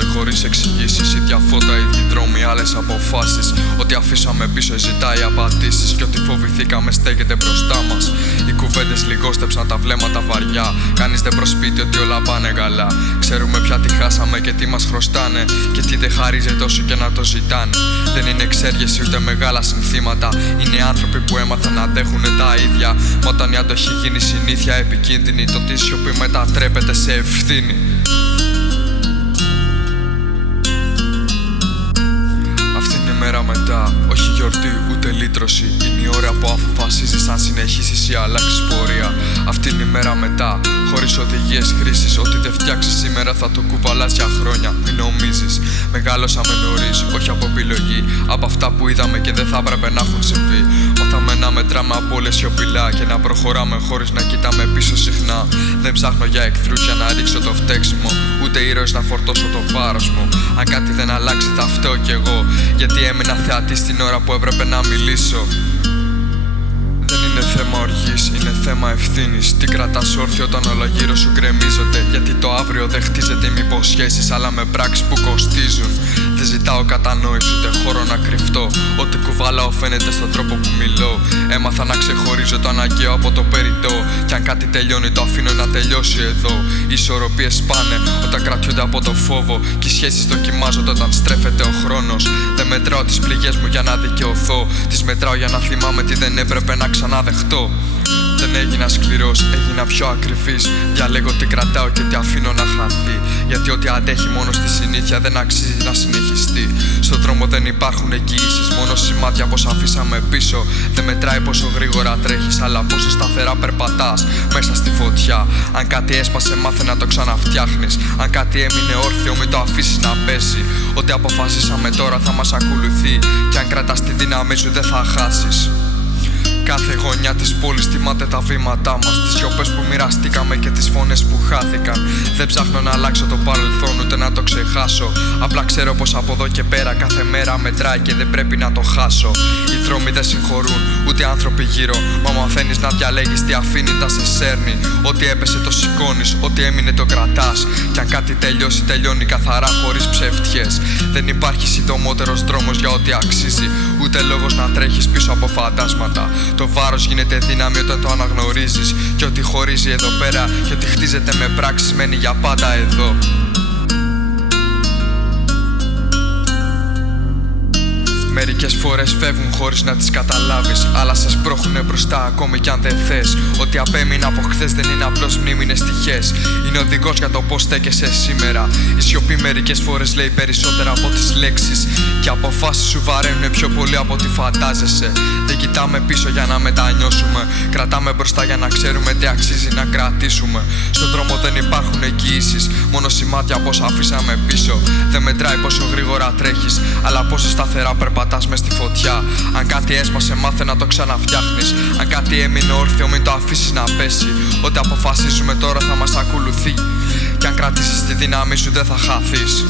Τελείωσε χωρίς εξηγήσεις. Ίδια φώτα, ίδιοι δρόμοι, άλλες αποφάσεις. Ό,τι αφήσαμε πίσω ζητάει απαντήσεις. Κι ό,τι φοβηθήκαμε στέκεται μπροστά μας. Οι κουβέντες λιγόστεψαν τα βλέμματα βαριά. Κανείς δεν προσποιείται ότι όλα πάνε καλά. Ξέρουμε πια τι χάσαμε και τι μας χρωστάνε. Και τι δεν χαρίζεται όσο και να το ζητάνε. Δεν είναι εξέργεση ούτε μεγάλα συνθήματα. Είναι άνθρωποι που έμαθαν να αντέχουν τα ίδια. Μα όταν η αντοχή γίνει συνήθεια επικίνδυνη, το τι σιωπή μετατρέπεται σε ευθύνη. Αυτή είναι η μέρα μετά, όχι γιορτή ούτε λύτρωση. Είναι η ώρα που αποφασίζεις αν συνεχίσεις ή αλλάξεις πορεία. Αυτή είναι η μέρα μετά, χωρίς οδηγίες χρήσης. Ό,τι δεν φτιάξεις σήμερα θα το κουβαλάς για χρόνια. Μην νομίζεις, μεγάλωσαμε νωρίς, όχι από επιλογή. Από αυτά που είδαμε και δεν θα έπρεπε να έχουν συμβεί. Μάθαμε να μετράμε από όλες σιωπηλά και να προχωράμε χωρίς να κοιτάμε πίσω συχνά. Δεν ψάχνω για εχθρούς για να ρίξω το φταίξιμο, ούτε ήρωες να φορτώσω το βάρος μου. Αν κάτι δεν αλλάξει θα φταίω κι εγώ, γιατί έμεινα θεατής την ώρα που έπρεπε να μιλήσω. Δεν είναι θέμα οργής, είναι θέμα ευθύνης. Τι κρατάς όρθιο όταν όλα γύρω σου γκρεμίζονται. Γιατί το αύριο δεν χτίζεται με υποσχέσεις, αλλά με πράξεις που κοστίζουν. Δεν ζητάω κατανόηση ούτε χώρο να κρυφτώ. Ό,τι κουβαλάω φαίνεται στον τρόπο που μιλώ. Έμαθα να ξεχωρίζω το αναγκαίο από το περιττό. Κι αν κάτι τελειώνει το αφήνω να τελειώσει εδώ. Οι ισορροπίες σπάνε όταν κρατιούνται από το φόβο. Και οι σχέσεις δοκιμάζονται όταν στρέφεται ο χρόνος. Δεν μετράω τις πληγές μου για να δικαιωθώ. Τις μετράω για να θυμάμαι τι δεν έπρεπε να ξαναδεχτώ. Δεν έγινα σκληρός, έγινα πιο ακριβής. Διαλέγω τι κρατάω και τι αφήνω να χαθεί. Γιατί ό,τι αντέχει μόνο στη συνήθεια δεν αξίζει να συνεχιστεί. Στον δρόμο δεν υπάρχουν εγγυήσεις, μόνο σημάδια πως αφήσαμε πίσω. Δεν μετράει πόσο γρήγορα τρέχεις, αλλά πόσο σταθερά περπατάς μέσα στη φωτιά. Αν κάτι έσπασε, μάθε να το ξαναφτιάχνεις. Αν κάτι έμεινε όρθιο, μην το αφήσεις να πέσει. Ό,τι αποφασίσαμε τώρα θα μας ακολουθεί. Κι αν κρατάς τη δύναμή σου, δεν θα χάσεις. Κάθε γωνιά της πόλης τιμάται τα βήματά μας. Τις σιωπές που μοιραστήκαμε και τις φωνές που χάθηκαν. Δεν ψάχνω να αλλάξω το παρελθόν ούτε να το ξεχάσω. Απλά ξέρω πως από εδώ και πέρα κάθε μέρα μετράει και δεν πρέπει να το χάσω. Οι δρόμοι δεν συγχωρούν, ούτε άνθρωποι γύρω. Μα μαθαίνεις να διαλέγεις τι αφήνει να σε σέρνει. Ό,τι έπεσε το σηκώνεις, ό,τι έμεινε το κρατάς. Κι αν κάτι τελειώσει, τελειώνει καθαρά χωρίς ψεύτιες. Δεν υπάρχει συντομότερος δρόμος για ό,τι αξίζει. Ούτε λόγος να τρέχεις πίσω από φαντάσματα. Το βάρος γίνεται δύναμη όταν το αναγνωρίζεις. Και ό,τι χωρίζει εδώ πέρα και ό,τι χτίζεται με πράξεις μένει για πάντα εδώ. Μερικές φορές φεύγουν χωρίς να τις καταλάβεις, αλλά σε σπρώχουνε μπροστά ακόμη κι αν δεν θες. Ό,τι απέμεινε από χθες δεν είναι απλώς μνήμη, είναι στοιχές. Είναι οδηγός για το πως στέκεσαι σήμερα. Η σιωπή μερικές φορές λέει περισσότερα από τις λέξεις. Και οι αποφάσεις σου βαραίνουν πιο πολύ από ό,τι φαντάζεσαι. Δεν κοιτάμε πίσω για να μετανιώσουμε. Κρατάμε μπροστά για να ξέρουμε τι αξίζει να κρατήσουμε. Στον δρόμο δεν υπάρχουν εγγυήσεις, μόνο σημάδια πως αφήσαμε πίσω. Δεν μετράει πόσο γρήγορα τρέχεις, αλλά πόσο σταθερά περπατάς μες στη φωτιά. Αν κάτι έσπασε, μάθε να το ξαναφτιάχνεις. Αν κάτι έμεινε όρθιο, μην το αφήσεις να πέσει. Ό,τι αποφασίζουμε τώρα θα μας ακολουθεί. Κι αν κρατήσεις τη δύναμή σου, δεν θα χαθείς.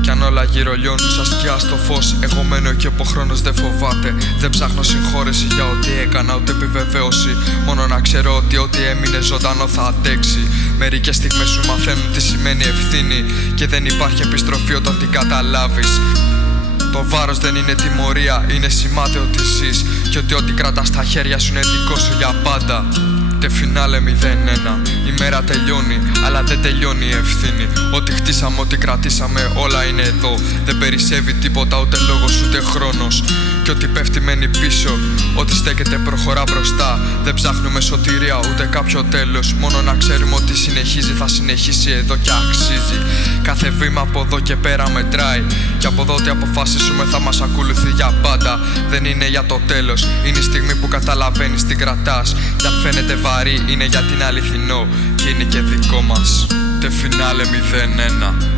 Κι αν όλα γύρω λιώνουν σαν σκιά στο φως, εγώ μένω εκεί που ο χρόνος δεν φοβάται. Δεν ψάχνω συγχώρεση για ό,τι έκανα, ούτε επιβεβαίωση. Μόνο να ξέρω ότι ό,τι έμεινε ζωντανό θα αντέξει. Μερικές στιγμές σου μαθαίνουν τι σημαίνει ευθύνη. Και δεν υπάρχει επιστροφή όταν την καταλάβεις. Το βάρος δεν είναι τιμωρία, είναι σημάδι ότι ζεις. Και ότι ό,τι κρατάς στα χέρια σου είναι δικό σου για πάντα. Τε φινάλε 0-1. Η μέρα τελειώνει, αλλά δεν τελειώνει η ευθύνη. Ό,τι χτίσαμε, ό,τι κρατήσαμε, όλα είναι εδώ. Δεν περισσεύει τίποτα, ούτε λόγος ούτε χρόνος. Και ό,τι πέφτει μένει πίσω. Ό,τι στέκεται προχωρά μπροστά. Δεν ψάχνουμε σωτηρία ούτε κάποιο τέλος. Μόνο να ξέρουμε ότι συνεχίζει, θα συνεχίσει εδώ και αξίζει. Κάθε βήμα από εδώ και πέρα μετράει. Και από εδώ ό,τι αποφασίσουμε θα μας ακολουθεί για πάντα. Δεν είναι για το τέλος, είναι η στιγμή που καταλαβαίνεις τι κρατάς. Κι αν φαίνεται βαρύ, είναι γιατί είναι αληθινό και είναι και δικό μας. Τε φινάλε 0-1.